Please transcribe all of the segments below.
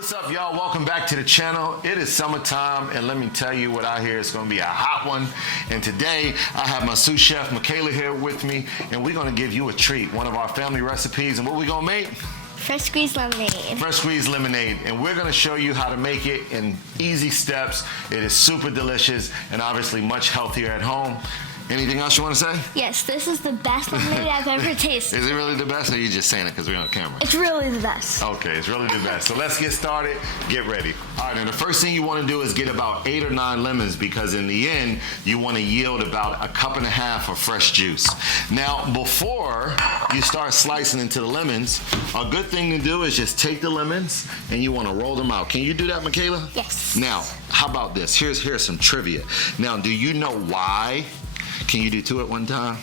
What's up, y'all? Welcome back to the channel. It is summertime, and let me tell you what I hear is going to be a hot one. And today, I have my sous chef, Michaela, here with me, and we're going to give you a treat, one of our family recipes. And what we going to make? Fresh squeezed lemonade. Fresh squeezed lemonade. And we're going to show you how to make it in easy steps. It is super delicious and obviously much healthier at home. Anything else you want to say? Yes, this is the best lemonade I've ever tasted. Is it really the best, or are you just saying it because we're on camera? It's really the best. Okay, it's really the best. So let's get started. Get ready. All right, and the first thing you want to do is get about 8 or 9 lemons, because in the end, you want to yield about 1.5 cups of fresh juice. Now, before you start slicing into the lemons, a good thing to do is just take the lemons and you want to roll them out. Can you do that, Michaela? Yes. Now, how about this? Here's some trivia. Now, do you know why? Can you do 2 at one time?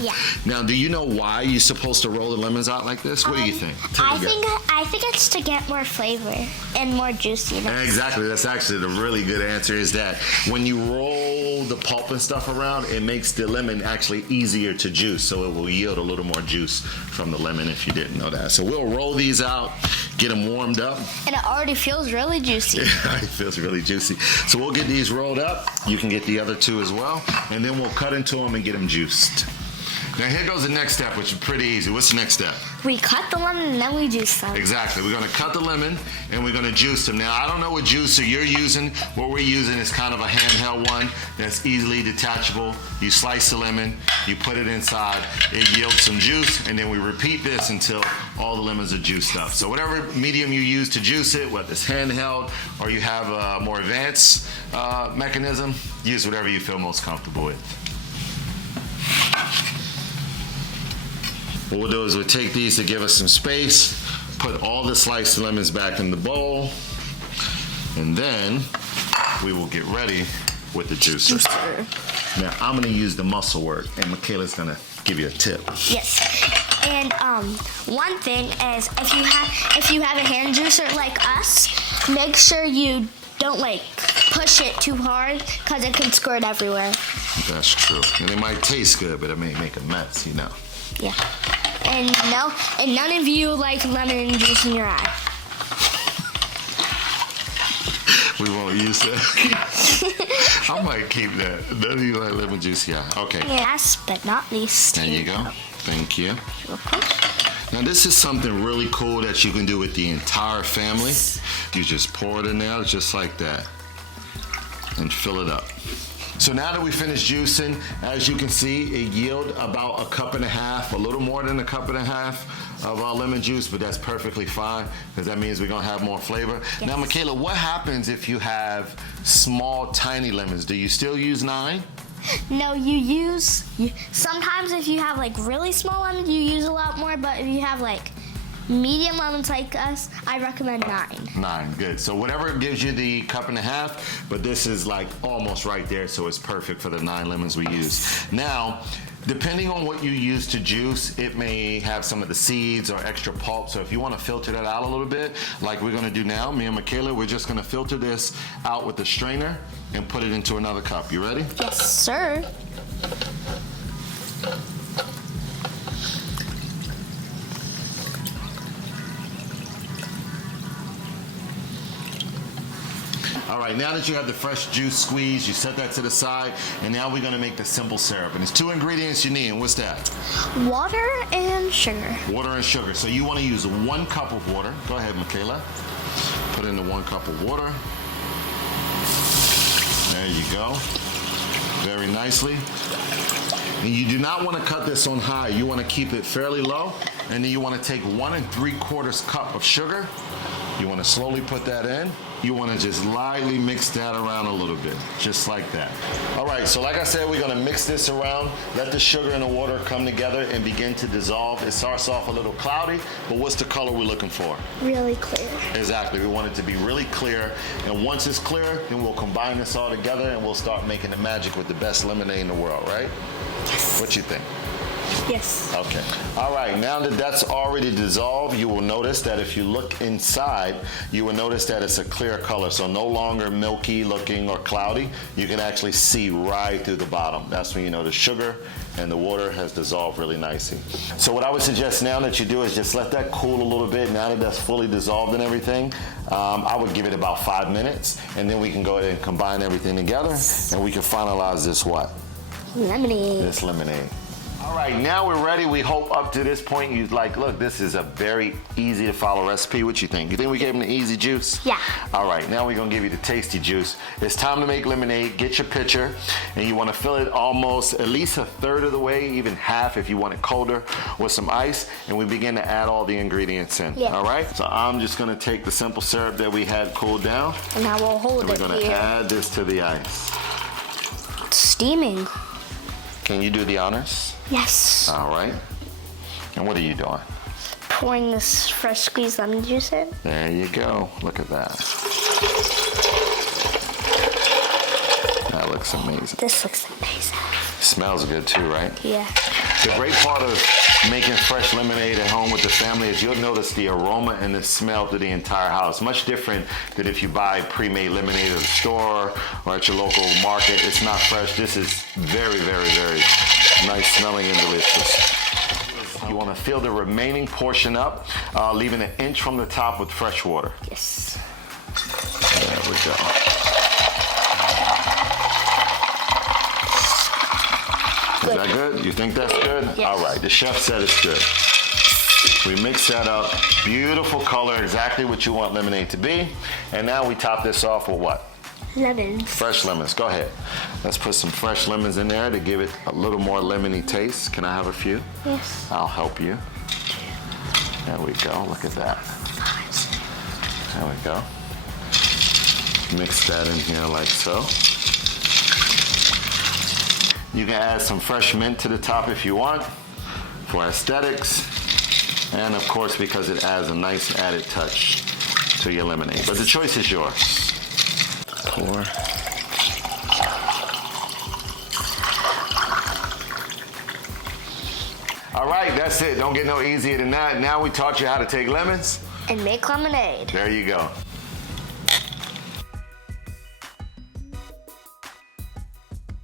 Yeah. Now, do you know why you're supposed to roll the lemons out like this? What do you think? I think it's to get more flavor and more juiciness. Exactly. That's actually the really good answer, is that when you roll the pulp and stuff around, it makes the lemon actually easier to juice, so it will yield a little more juice from the lemon, if you didn't know that. So we'll roll these out, get them warmed up. And it already feels really juicy. It feels really juicy. So we'll get these rolled up. You can get the other 2 as well, and then we'll cut into them and get them juiced. Now here goes the next step, which is pretty easy. What's the next step? We cut the lemon and then we juice them. Exactly. We're going to cut the lemon and we're going to juice them. Now, I don't know what juicer you're using. What we're using is kind of a handheld one that's easily detachable. You slice the lemon, you put it inside, it yields some juice, and then we repeat this until all the lemons are juiced up. So whatever medium you use to juice it, whether it's handheld or you have a more advanced mechanism, use whatever you feel most comfortable with. What we'll do is we'll take these to give us some space, put all the sliced lemons back in the bowl, and then we will get ready with the juicer. Now, I'm gonna use the muscle word, and Michaela's gonna give you a tip. Yes. And one thing is, if you have a hand juicer like us, make sure you don't push it too hard, because it can squirt everywhere. That's true. And it might taste good, but it may make a mess, you know. Yeah. And none of you like lemon juice in your eye. We won't use that. I might keep that. None of you like lemon juice, yeah. Okay. Last but not least. There you go. Thank you. You're welcome. Now, this is something really cool that you can do with the entire family. You just pour it in there just like that and fill it up. So now that we finished juicing, as you can see, it yields about 1.5 cups, a little more than 1.5 cups of our lemon juice, but that's perfectly fine, because that means we're gonna have more flavor. Yes. Now, Michaela, what happens if you have small, tiny lemons? Do you still use 9? No, sometimes if you have really small lemons, you use a lot more, but if you have medium lemons like us, I recommend 9. 9, good. So whatever gives you the 1.5 cups, but this is almost right there, so it's perfect for the 9 lemons we use. Now, depending on what you use to juice, it may have some of the seeds or extra pulp. So if you want to filter that out a little bit, like we're going to do now, me and Michaela, we're just going to filter this out with the strainer and put it into another cup. You ready? Yes, sir. All right, now that you have the fresh juice squeezed, you set that to the side, and now we're gonna make the simple syrup. And there's 2 ingredients you need, and what's that? Water and sugar. Water and sugar. So you wanna use 1 cup of water. Go ahead, Michaela. Put in the 1 cup of water. There you go. Very nicely. And you do not wanna cut this on high. You wanna keep it fairly low, and then you wanna take 1 3/4 cup of sugar. You wanna slowly put that in. You wanna just lightly mix that around a little bit, just like that. All right, so like I said, we're gonna mix this around, let the sugar and the water come together and begin to dissolve. It starts off a little cloudy, but what's the color we're looking for? Really clear. Exactly, we want it to be really clear, and once it's clear, then we'll combine this all together and we'll start making the magic with the best lemonade in the world, right? Yes. What you think? Yes. Okay. All right, now that that's already dissolved, you will notice that if you look inside, you will notice that it's a clear color. So no longer milky looking or cloudy. You can actually see right through the bottom. That's when you know the sugar and the water has dissolved really nicely. So what I would suggest now that you do is just let that cool a little bit. Now that that's fully dissolved and everything, I would give it about 5 minutes, and then we can go ahead and combine everything together, and we can finalize this what? Lemonade. This lemonade. All right, now we're ready. We hope up to this point you'd like, look, this is a very easy to follow recipe. What you think? You think we gave them the easy juice? Yeah. All right, now we're gonna give you the tasty juice. It's time to make lemonade. Get your pitcher, and you wanna fill it almost at least a third of the way, even half if you want it colder, with some ice, and we begin to add all the ingredients in. Yeah. All right, so I'm just gonna take the simple syrup that we had cooled down, And I will hold and we're it gonna here. add this to the ice. It's steaming. Can you do the honors? Yes. All right. And what are you doing? Pouring this fresh squeezed lemon juice in. There you go. Look at that. That looks amazing. This looks amazing. Smells good too, right? Yeah. The great part of making fresh lemonade at home with the family is you'll notice the aroma and the smell through the entire house. Much different than if you buy pre-made lemonade at the store or at your local market. It's not fresh. This is very, very, very nice smelling and delicious. You want to fill the remaining portion up, leaving an inch from the top with fresh water. Yes. There we go. Is that good? You think that's good? Yes. All right, the chef said it's good. We mix that up. Beautiful color, exactly what you want lemonade to be. And now we top this off with what? Lemons. Fresh lemons. Go ahead. Let's put some fresh lemons in there to give it a little more lemony taste. Can I have a few? Yes. I'll help you. There we go. Look at that. There we go. Mix that in here like so. You can add some fresh mint to the top if you want for aesthetics. And of course, because it adds a nice added touch to your lemonade. But the choice is yours. Pour. All right, that's it. Don't get no easier than that. Now we taught you how to take lemons. And make lemonade. There you go.